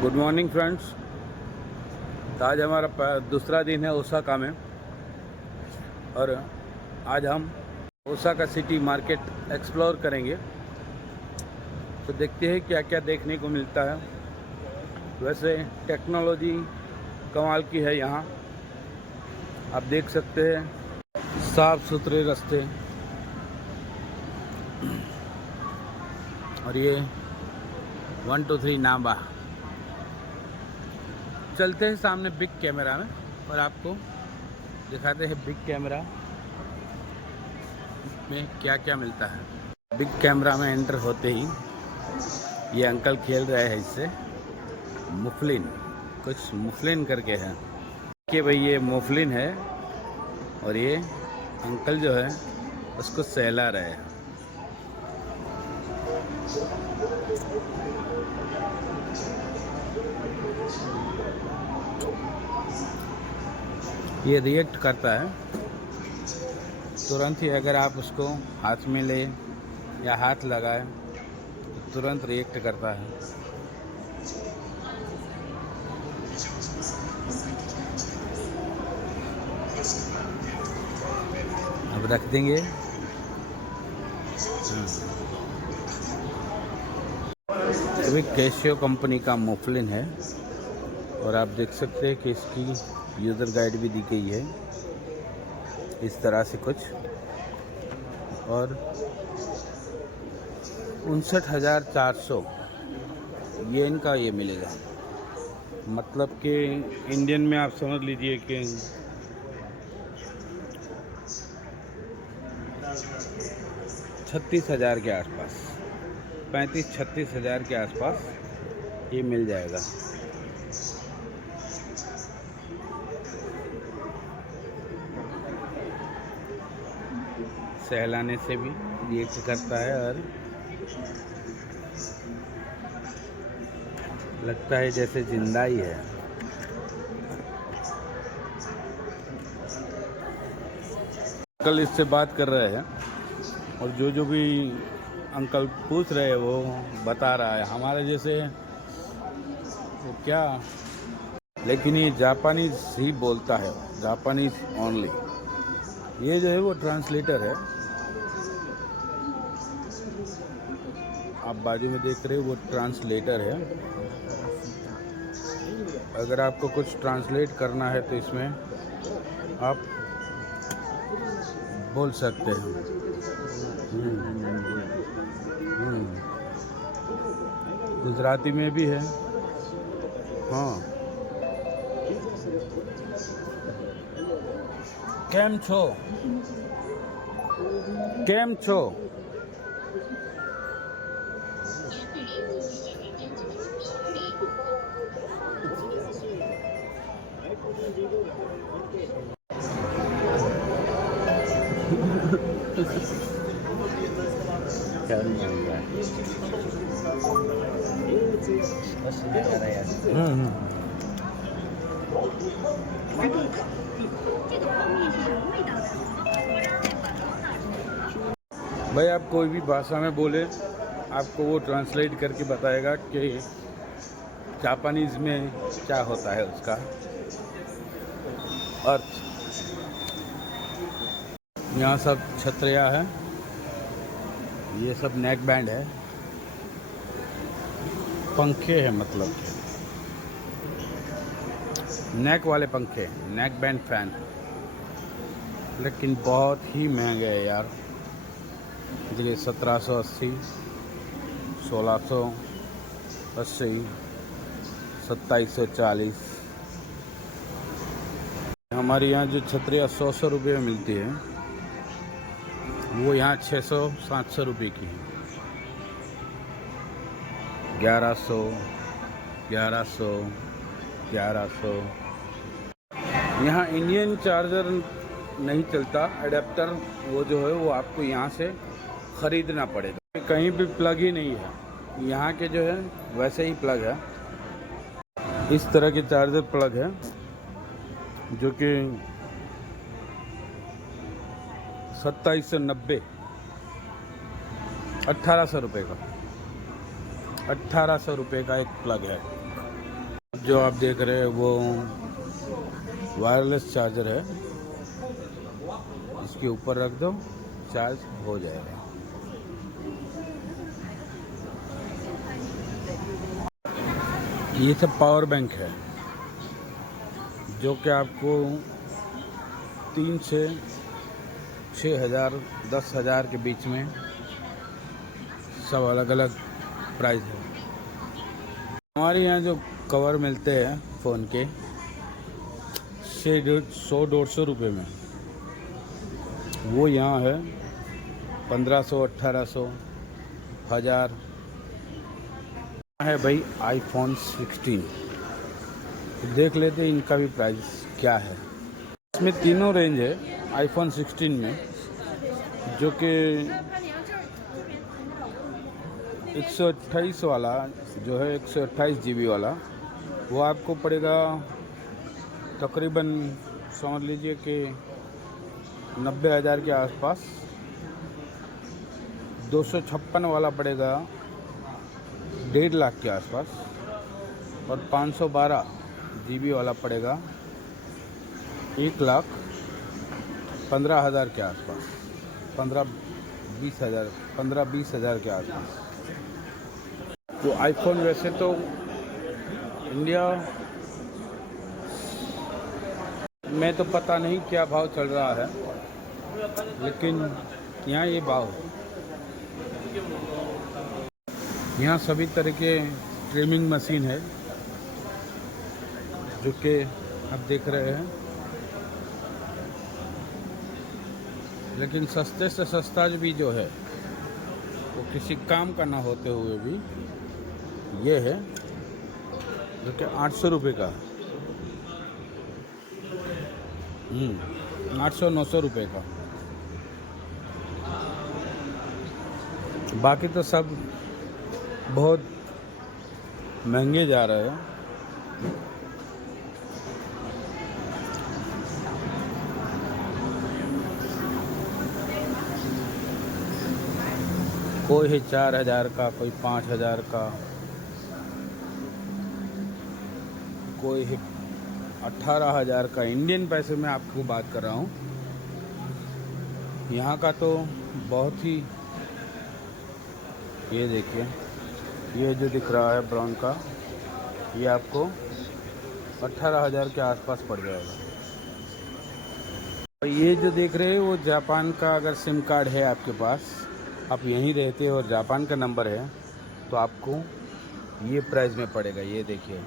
Good morning friends. तो आज हमारा दूसरा दिन है ओसाका में और आज हम ओसाका सिटी मार्केट एक्सप्लोर करेंगे। तो देखते हैं क्या क्या देखने को मिलता है। वैसे टेक्नोलॉजी कमाल की है यहाँ, आप देख सकते हैं। साफ सुथरे रास्ते और ये 123 नाबा। चलते हैं सामने बिग कैमरा में और आपको दिखाते हैं बिग कैमरा में क्या क्या मिलता है। बिग कैमरा में एंटर होते ही ये अंकल खेल रहे हैं इससे मुफलिन, कुछ मुफलिन करके है कि भाई ये मुफलिन है और ये अंकल जो है उसको सहला रहे हैं। ये रिएक्ट करता है तुरंत ही, अगर आप उसको हाथ में ले या हाथ लगाए तो तुरंत रिएक्ट करता है। अब रख देंगे। अभी कैशियो कंपनी का मुफलिन है और आप देख सकते हैं कि इसकी यूज़र गाइड भी दी गई है इस तरह से कुछ, और 59,400 येन का ये मिलेगा। मतलब कि इंडियन में आप समझ लीजिए कि 36,000 के आसपास, 35-36 हज़ार के आसपास ये मिल जाएगा। सहलाने से भी रिएक्ट करता है और लगता है जैसे जिंदा ही है। अंकल इससे बात कर रहे हैं और जो भी अंकल पूछ रहे हैं वो बता रहा है हमारे जैसे वो क्या, लेकिन ये जापानीज ही बोलता है, जापानीज ओनली। ये जो है वो ट्रांसलेटर है, आप बाजू में देख रहे हो वो ट्रांसलेटर है। अगर आपको कुछ ट्रांसलेट करना है तो इसमें आप बोल सकते हैं। गुजराती में भी है। हाँ, केम छो, केम छो। क्या भाई, आप कोई भी भाषा में बोले आपको वो ट्रांसलेट करके बताएगा कि जापानीज में क्या होता है उसका अर्थ। यहाँ सब छतरियाँ है, ये सब नेक बैंड है, पंखे हैं, मतलब नेक वाले पंखे, नेक बैंड फैन, लेकिन बहुत ही महंगे है यार। देखिए 1780, 1680, 2740। हमारे यहाँ जो छतरियाँ 100 रुपये में मिलती है वो यहाँ 600-700 रुपये की है। 1100, 1100। यहाँ इंडियन चार्जर नहीं चलता, एडेप्टर वो जो है वो आपको यहाँ से ख़रीदना पड़ेगा। कहीं भी प्लग ही नहीं है, यहाँ के जो है वैसे ही प्लग है, इस तरह के चार्जर प्लग है जो कि 2790, 1800 रुपये का, 1800 रुपये का एक प्लग है। जो आप देख रहे हैं वो वायरलेस चार्जर है, इसके ऊपर रख दो, चार्ज हो जाएगा। ये सब पावर बैंक है जो कि आपको 3 से 6,000 10,000 के बीच में सब अलग अलग प्राइस है। हमारे यहाँ जो कवर मिलते हैं फ़ोन के 100-150 रुपये में, वो यहाँ है 1500, 1800, 1000 है भाई। iPhone 16 देख लेते हैं इनका भी प्राइस क्या है। इसमें तीनों रेंज है iPhone 16 में, जो कि 128 वाला जो है 128 GB वाला, वो आपको पड़ेगा तकरीबन समझ लीजिए कि 90,000 के आसपास। 256 वाला पड़ेगा 1.5 लाख के आसपास, और 512 GB वाला पड़ेगा 1,15,000 के आसपास, 15-20 हज़ार के आसपास। तो आईफोन वैसे तो इंडिया में तो पता नहीं क्या भाव चल रहा है, लेकिन यहाँ ये भाव, यहाँ सभी तरह के ट्रिमिंग मशीन है जो कि आप देख रहे हैं। लेकिन सस्ते से सस्ता भी जो है वो किसी काम का ना होते हुए भी ये है जो कि 800 रुपये का, 800-900 रुपये का। बाकी तो सब बहुत महंगे जा रहे हैं। कोई है 4,000 का, कोई 5,000 का, कोई है 18,000 का। इंडियन पैसे में आपको बात कर रहा हूँ। यहाँ का तो बहुत ही, ये देखिए, ये जो दिख रहा है ब्राउन का, ये आपको 18,000 के आसपास पड़ जाएगा। और ये जो देख रहे हैं वो जापान का, अगर सिम कार्ड है आपके पास, आप यहीं रहते हो और जापान का नंबर है, तो आपको ये प्राइस में पड़ेगा। ये देखिए,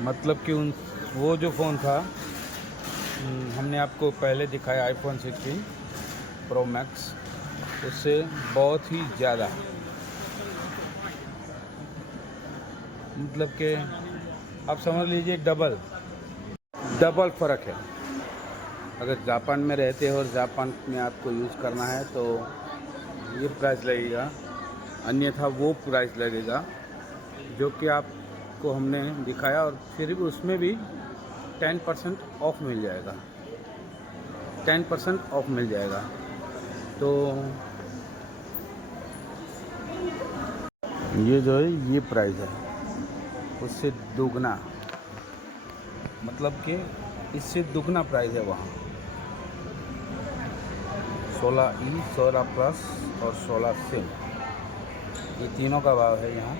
मतलब कि वो जो फ़ोन था हमने आपको पहले दिखाया iPhone 16 Pro Max, उससे बहुत ही ज़्यादा, मतलब कि आप समझ लीजिए डबल फ़र्क है। अगर जापान में रहते हो और जापान में आपको यूज़ करना है तो ये प्राइस लगेगा, अन्यथा वो प्राइस लगेगा जो कि आपको हमने दिखाया। और फिर भी उसमें भी 10% ऑफ मिल जाएगा, 10% ऑफ मिल जाएगा। तो ये जो है ये प्राइस है, उससे दुगना, मतलब कि इससे दुगना प्राइस है वहाँ। 16E, 16 प्लस और 16 सिम, ये तीनों का भाव है यहाँ,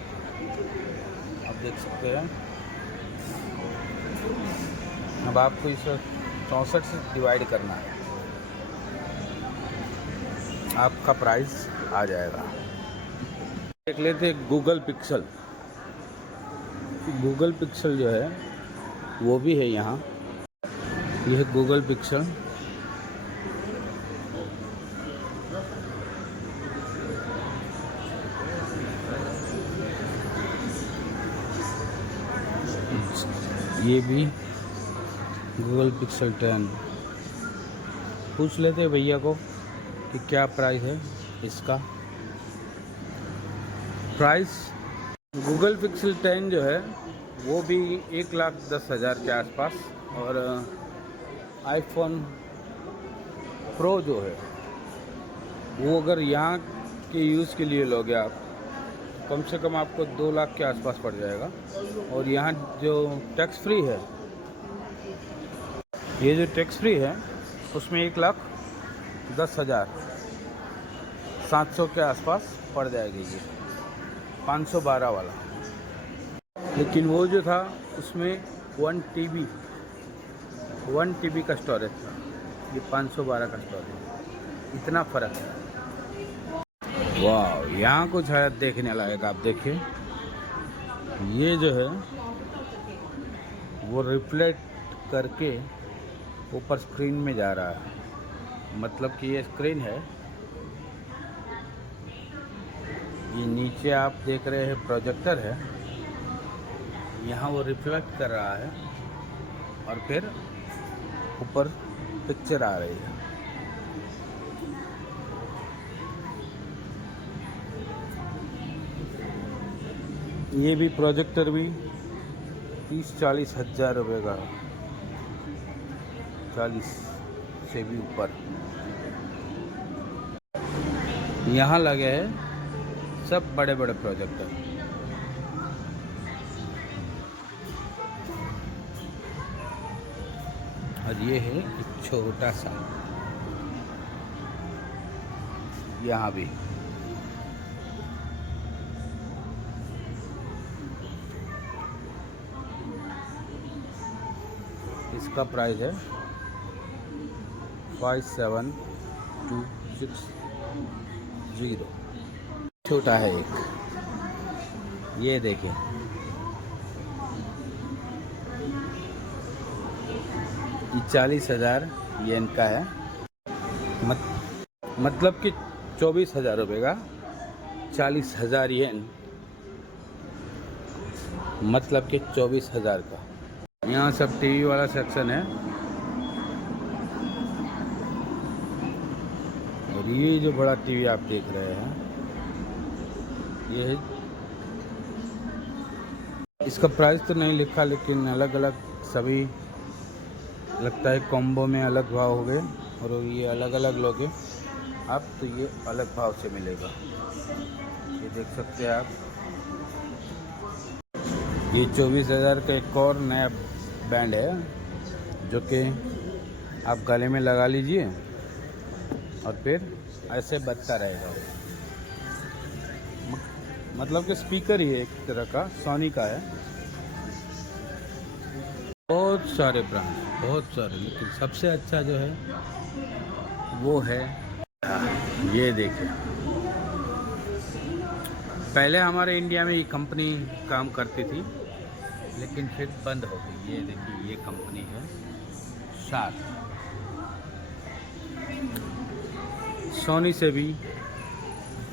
आप देख सकते हैं। अब आपको इसे 64 से डिवाइड करना है, आपका प्राइस आ जाएगा। देख लेते हैं गूगल पिक्सल। गूगल पिक्सल जो है वो भी है यहाँ, यह गूगल पिक्सल। ये भी गूगल पिक्सल 10। पूछ लेते हैं भैया को कि क्या प्राइस है इसका। प्राइस गूगल पिक्सल 10 जो है वो भी 1,10,000 के आसपास, और आईफोन प्रो जो है वो अगर यहाँ के यूज़ के लिए लोगे आप कम से कम आपको 2 लाख के आसपास पड़ जाएगा। और यहाँ जो टैक्स फ्री है, ये जो टैक्स फ्री है उसमें 1,10,700 के आसपास पड़ जाएगी ये 512 वाला। लेकिन वो जो था उसमें 1 TB का स्टोरेज था, ये 512 का स्टोरेज, इतना फ़र्क है। वाह, यहाँ कुछ है देखने लायक। आप देखिए, ये जो है वो रिफ्लेक्ट करके ऊपर स्क्रीन में जा रहा है। मतलब कि ये स्क्रीन है, ये नीचे आप देख रहे हैं प्रोजेक्टर है, यहाँ वो रिफ्लेक्ट कर रहा है और फिर ऊपर पिक्चर आ रही है। ये भी प्रोजेक्टर भी 30-40 हज़ार रुपये का, 40 से भी ऊपर यहाँ लगे हैं सब बड़े बड़े प्रोजेक्टर। और ये है एक छोटा सा, यहाँ भी इसका प्राइस है 57,260। छोटा है एक, ये देखिए, ये 40,000 येन का है। मतलब कि 24,000 रुपये का 40,000 येन, मतलब कि 24,000 का। यहाँ सब टीवी वाला सेक्शन है। और ये जो बड़ा टीवी आप देख रहे हैं, ये है, इसका प्राइस तो नहीं लिखा, लेकिन अलग अलग सभी लगता है कॉम्बो में अलग भाव हो गए। और ये अलग अलग लोगे आप तो ये अलग भाव से मिलेगा। ये देख सकते हैं आप, ये 24,000 का एक और नया बैंड है जो कि आप गले में लगा लीजिए और फिर ऐसे बजता रहेगा। मतलब कि स्पीकर ही है एक तरह का, सोनी का है। बहुत सारे ब्रांड, बहुत सारे, लेकिन सबसे अच्छा जो है वो है ये देखिए। पहले हमारे इंडिया में ये कंपनी काम करती थी, लेकिन फिर बंद हो गई। ये देखिए, ये कंपनी है शार्प, सोनी से भी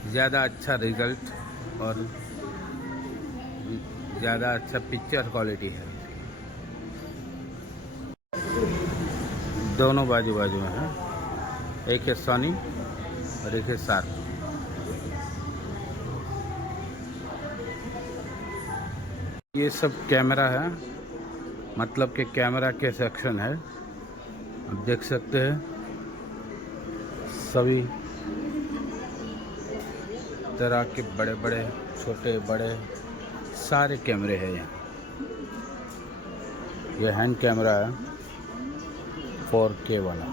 ज़्यादा अच्छा रिज़ल्ट और ज़्यादा अच्छा पिक्चर क्वालिटी है। दोनों बाजू बाजू में है, एक है सोनी और एक है शार्प। ये सब कैमरा है, मतलब कि कैमरा के सेक्शन है। आप देख सकते हैं सभी तरह के बड़े बड़े, छोटे बड़े सारे कैमरे हैं यहाँ। ये हैंड कैमरा है 4K वाला,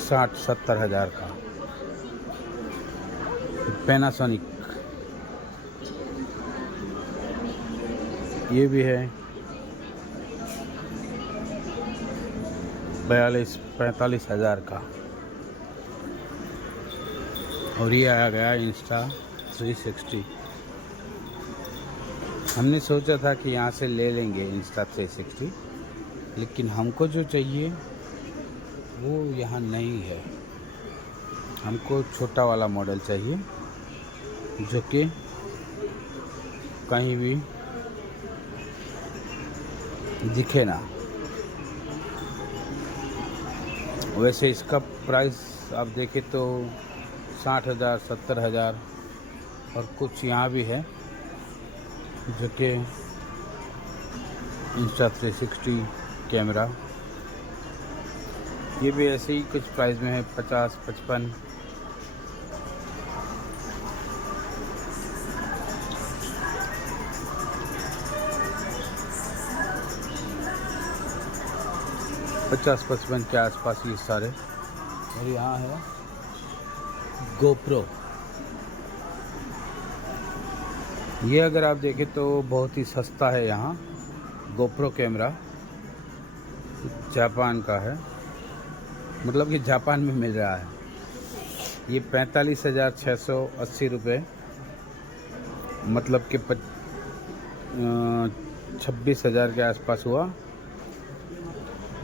60-70 हज़ार का। पैनासोनिक ये भी है 42-45 हज़ार का। और ये आ गया Insta360। हमने सोचा था कि यहाँ से ले लेंगे Insta360, लेकिन हमको जो चाहिए वो यहाँ नहीं है। हमको छोटा वाला मॉडल चाहिए जो कि कहीं भी दिखे ना। वैसे इसका प्राइस आप देखें तो 60,000, 70,000 और कुछ यहाँ भी है जो कि Insta360 कैमरा, ये भी ऐसे ही कुछ प्राइस में है, 50-55। 50-55 के आसपास ये सारे। और यहाँ है गोप्रो। ये अगर आप देखें तो बहुत ही सस्ता है यहाँ। गोप्रो कैमरा जापान का है, मतलब कि जापान में मिल रहा है। ये 45,680 रुपये, मतलब कि 26,000 के आसपास हुआ।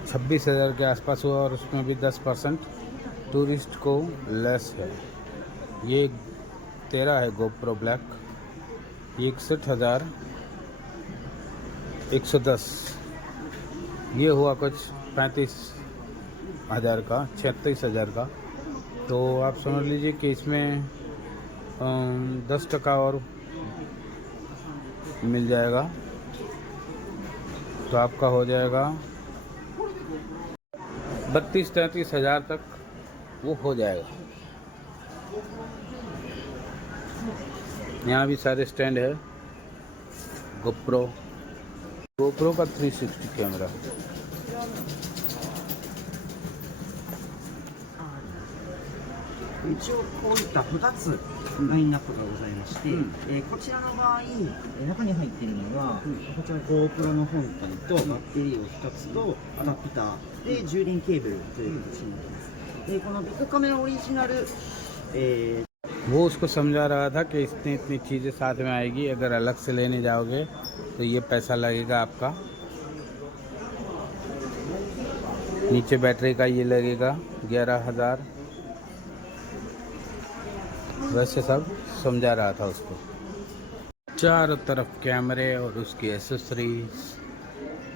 26,000 के आसपास हुआ और उसमें भी 10% टूरिस्ट को लेस है। ये 13 है गोप्रो ब्लैक, 61,110। ये हुआ कुछ 35,000 का, 36,000 का। तो आप समझ लीजिए कि इसमें 10% और मिल जाएगा, तो आपका हो जाएगा 32-33 हज़ार तक वो हो जाएगा। यहाँ भी सारे स्टैंड है। गोप्रो का 360 कैमरा। 一応こういった2つラインナップがございまして、こちらの場合、中に入っているのが、こちら GoPro の本体とバッテリーを2つとアダプターで充電ケーブルという形になっています。このビッグカメラオリジナル、वो उसको समझा रहा था कि इतनी चीज़ें साथ में आएगी, अगर अलग से लेने जाओगे तो ये पैसा लगेगा आपका। नीचे बैटरी का ये लगेगा 11,000। वैसे सब समझा रहा था उसको। चारों तरफ कैमरे और उसकी एसेसरीज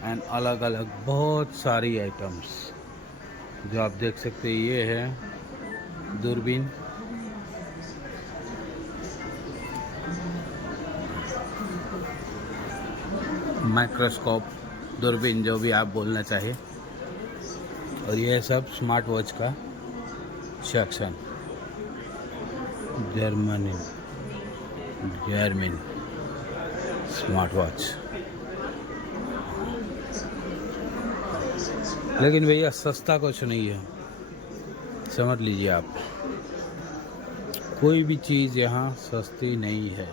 एंड अलग अलग बहुत सारी आइटम्स जो आप देख सकते हैं। ये है दूरबीन, माइक्रोस्कोप, दूरबीन, जो भी आप बोलना चाहे। और ये सब स्मार्ट वॉच का सेक्शन। German smart watch. लेकिन भैया सस्ता कुछ नहीं है, समझ लीजिए आप। कोई भी चीज़ यहाँ सस्ती नहीं है।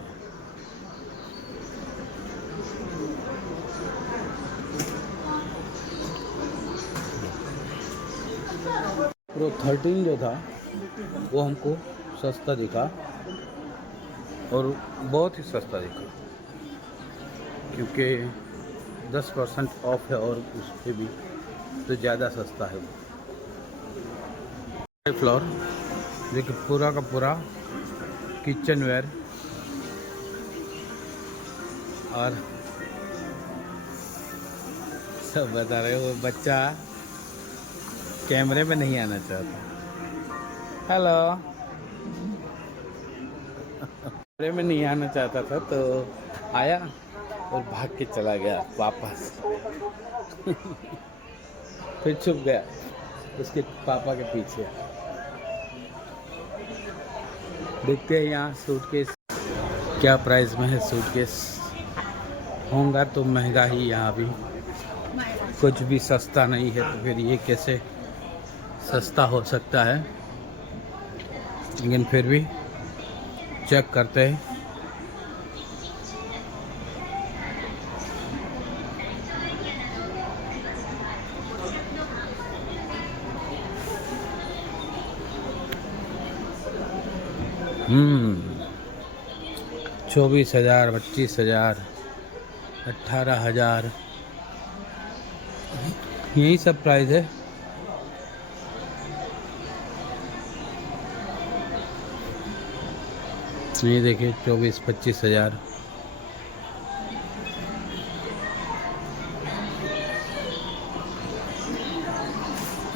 प्रो 13 जो था वो हमको सस्ता दिखा, और बहुत ही सस्ता दिखा, क्योंकि 10% ऑफ है और उसके भी तो ज़्यादा सस्ता है वो। फ्लोर देखिए, पूरा का पूरा किचन वेयर। और सब बता रहे हो, बच्चा कैमरे में नहीं आना चाहता। हेलो। कैमरे में नहीं आना चाहता था तो आया और भाग के चला गया वापस। फिर छुप गया उसके पापा के पीछे। देखते हैं यहाँ सूटकेस क्या प्राइस में है। सूटकेस होगा तो महंगा ही, यहाँ भी कुछ भी सस्ता नहीं है, तो फिर ये कैसे सस्ता हो सकता है। लेकिन फिर भी चेक करते हैं। 24,000, 25,000, 18,000, यही सब प्राइस है। ये देखिए 24-25,000।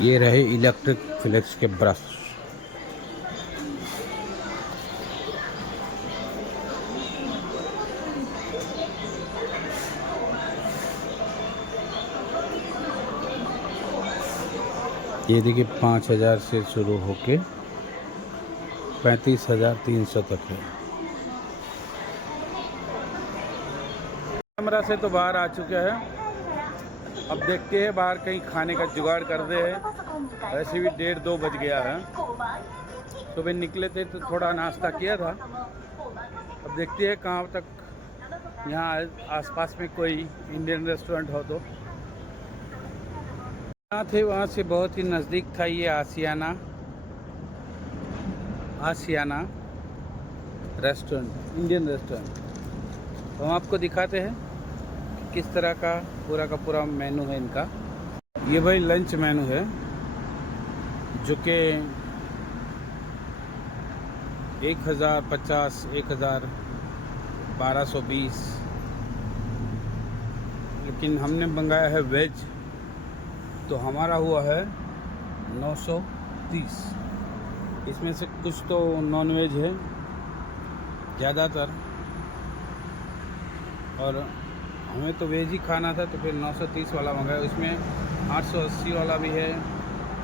ये रहे इलेक्ट्रिक फ्लेक्स के ब्रश। ये देखिए 5,000 से शुरू होके 35,300 तक है। कैमरा से तो बाहर आ चुके हैं अब देखते हैं बाहर कहीं खाने का जुगाड़ कर दे है। वैसे भी 1:30-2 बज गया है। सुबह निकले थे तो थोड़ा नाश्ता किया था। अब देखते हैं कहाँ तक यहाँ आसपास में कोई इंडियन रेस्टोरेंट हो तो। यहाँ थे वहाँ से बहुत ही नज़दीक था ये आशियाना रेस्टोरेंट, इंडियन रेस्टोरेंट। तो हम आपको दिखाते हैं किस तरह का पूरा मेनू है इनका। ये भाई लंच मेनू है जो कि 1050, 1220, लेकिन हमने मंगाया है वेज तो हमारा हुआ है 930। इसमें से कुछ तो नॉन वेज है ज़्यादातर, और हमें तो वेज ही खाना था तो फिर 930 वाला मंगाया। उसमें 880 वाला भी है,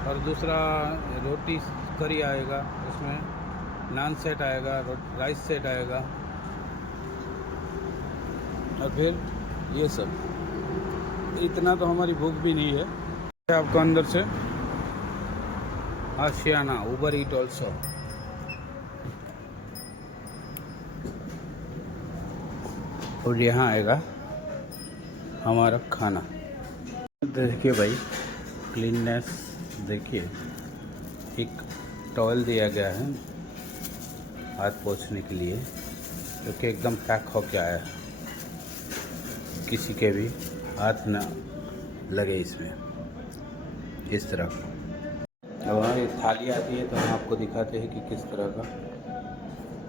और दूसरा रोटी करी आएगा, उसमें नान सेट आएगा, राइस सेट आएगा, और फिर ये सब। इतना तो हमारी भूख भी नहीं है। आपको अंदर से आशियाना उबर ईट ऑल्सो। और यहाँ आएगा हमारा खाना। देखिए भाई क्लीननेस देखिए, एक टॉवल दिया गया है हाथ पोंछने के लिए, जो कि एकदम पैक होके आया है, किसी के भी हाथ ना लगे इसमें, इस तरह का। अब हमारी थाली आती है तो हम आपको दिखाते हैं कि किस तरह का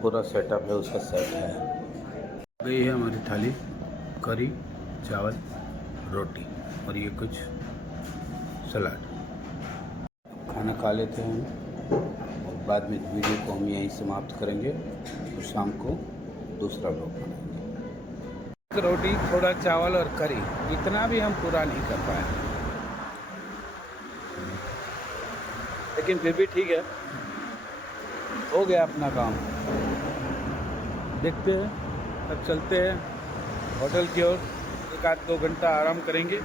पूरा सेटअप है, उसका सेट है। गई है हमारी थाली, करी, चावल, रोटी और ये कुछ सलाद। खाना खा लेते हैं और बाद में वीडियो को हम यहीं समाप्त करेंगे और शाम को दूसरा ब्लॉग बनाएंगे। रोटी, थोड़ा चावल और करी, इतना भी हम पूरा नहीं कर पाए, लेकिन फिर भी ठीक है, हो गया अपना काम। देखते हैं, अब चलते हैं होटल की ओर। 1-2 घंटा आराम करेंगे,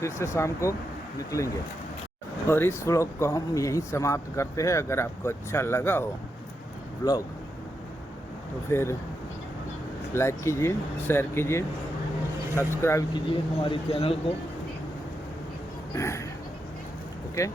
फिर से शाम को निकलेंगे। और इस व्लॉग को हम यहीं समाप्त करते हैं। अगर आपको अच्छा लगा हो व्लॉग तो फिर लाइक कीजिए, शेयर कीजिए, सब्सक्राइब कीजिए हमारे चैनल को। ओके।